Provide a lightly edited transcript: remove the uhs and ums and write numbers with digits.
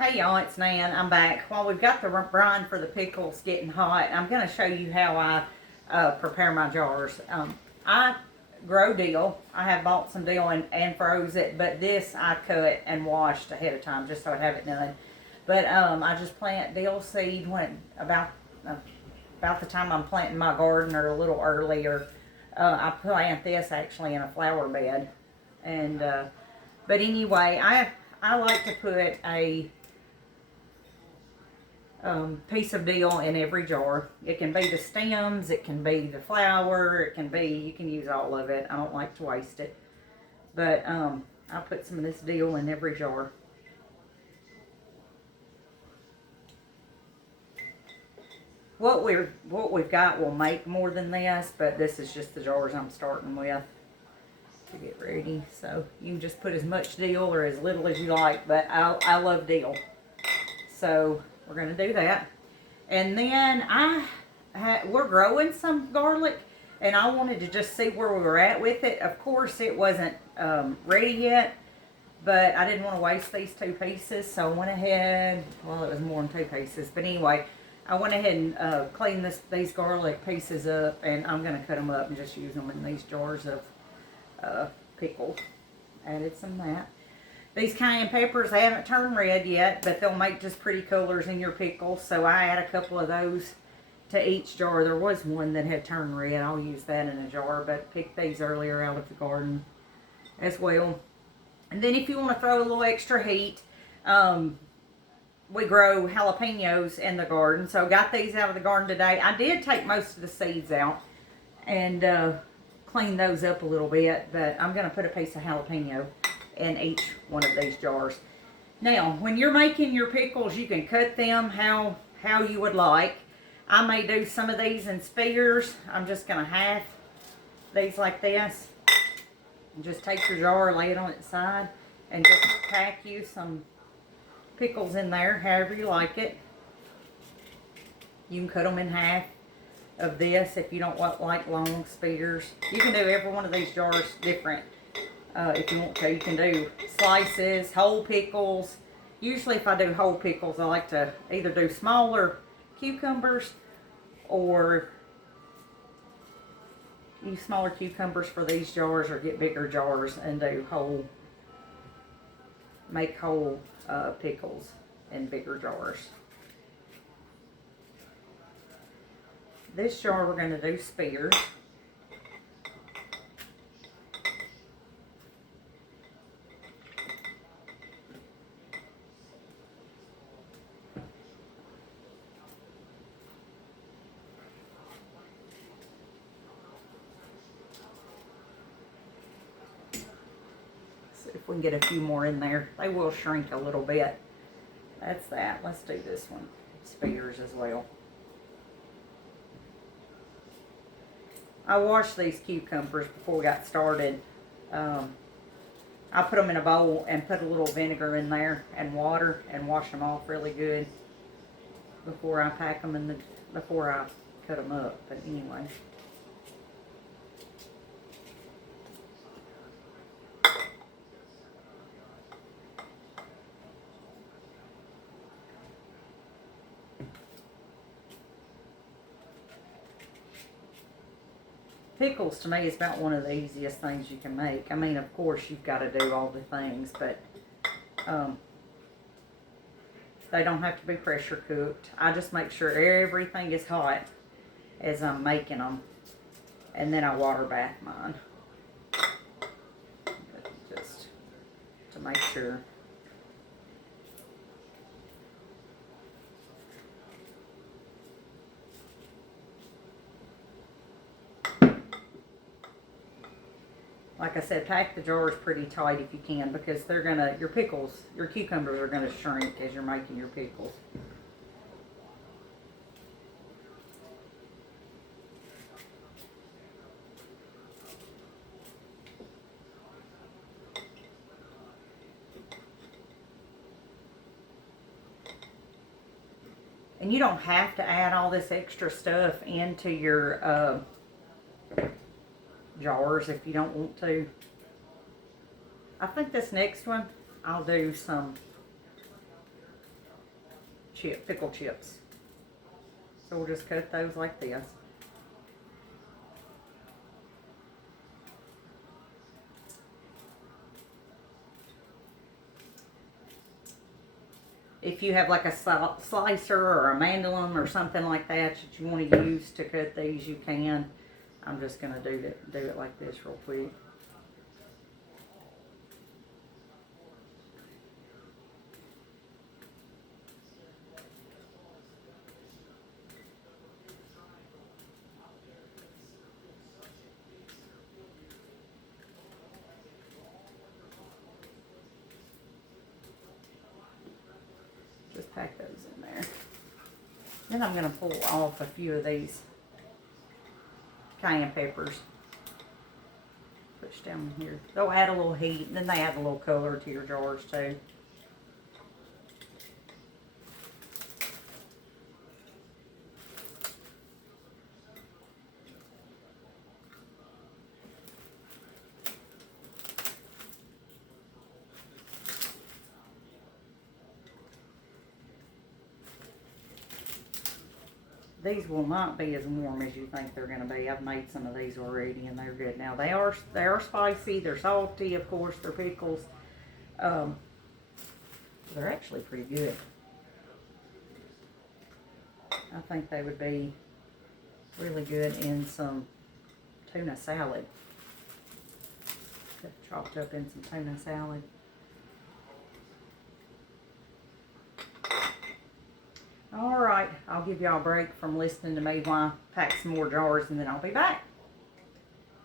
Hey y'all, it's Nan. I'm back. While we've got the brine for the pickles getting hot, I'm going to show you how I prepare my jars. I grow dill. I have bought some dill and froze it, but this I cut and washed ahead of time just so I'd have it done. But I just plant dill seed when about the time I'm planting my garden or a little earlier. I plant this actually in a flower bed, and but anyway, I like to put a piece of dill in every jar. It can be the stems, it can be the flower, it can be, you can use all of it. I don't like to waste it. But I put some of this dill in every jar. What we've got will make more than this, but this is just the jars I'm starting with to get ready. So you can just put as much dill or as little as you like, but I love dill. So we're going to do that. And then we're growing some garlic, and I wanted to just see where we were at with it. Of course, it wasn't ready yet, but I didn't want to waste these two pieces, so I went ahead, well, it was more than two pieces, but anyway, I went ahead and cleaned these garlic pieces up, and I'm going to cut them up and just use them in these jars of pickle. Added some of that. These cayenne peppers, they haven't turned red yet, but they'll make just pretty colors in your pickles. So I add a couple of those to each jar. There was one that had turned red. I'll use that in a jar, but picked these earlier out of the garden as well. And then if you want to throw a little extra heat, we grow jalapenos in the garden. So got these out of the garden today. I did take most of the seeds out and clean those up a little bit, but I'm going to put a piece of jalapeno in each one of these jars. Now, when you're making your pickles, you can cut them how you would like. I may do some of these in spears. I'm just going to half these like this. And just take your jar, lay it on its side, and just pack you some pickles in there, however you like it. You can cut them in half of this if you don't like long spears. You can do every one of these jars different. If you want to, you can do slices, whole pickles. Usually if I do whole pickles, I like to either do smaller cucumbers or use smaller cucumbers for these jars, or get bigger jars and do make whole pickles in bigger jars. This jar we're going to do spears. If we can get a few more in there. They will shrink a little bit. That's that. Let's do this one. Spears as well. I washed these cucumbers before we got started. I put them in a bowl and put a little vinegar in there and water and wash them off really good before I pack them before I cut them up. But anyway. Pickles to me is about one of the easiest things you can make. I mean, of course, you've got to do all the things, but they don't have to be pressure cooked. I just make sure everything is hot as I'm making them, and then I water bath mine. Just to make sure. Like I said, pack the jars pretty tight if you can, because they're gonna, your cucumbers are gonna shrink as you're making your pickles. And you don't have to add all this extra stuff into your jars if you don't want to. I think this next one I'll do some pickle chips. So we'll just cut those like this. If you have like a slicer or a mandolin or something like that that you want to use to cut these, you can. I'm just going to do it like this real quick. Just pack those in there. Then I'm going to pull off a few of these cayenne peppers. Push down here. They'll add a little heat, and then they add a little color to your jars too. These will not be as warm as you think they're going to be. I've made some of these already, and they're good. Now they are spicy. They're salty, of course. They're pickles. They're actually pretty good. I think they would be really good in some tuna salad. Chopped up in some tuna salad. All right, I'll give y'all a break from listening to me while I pack some more jars, and then I'll be back.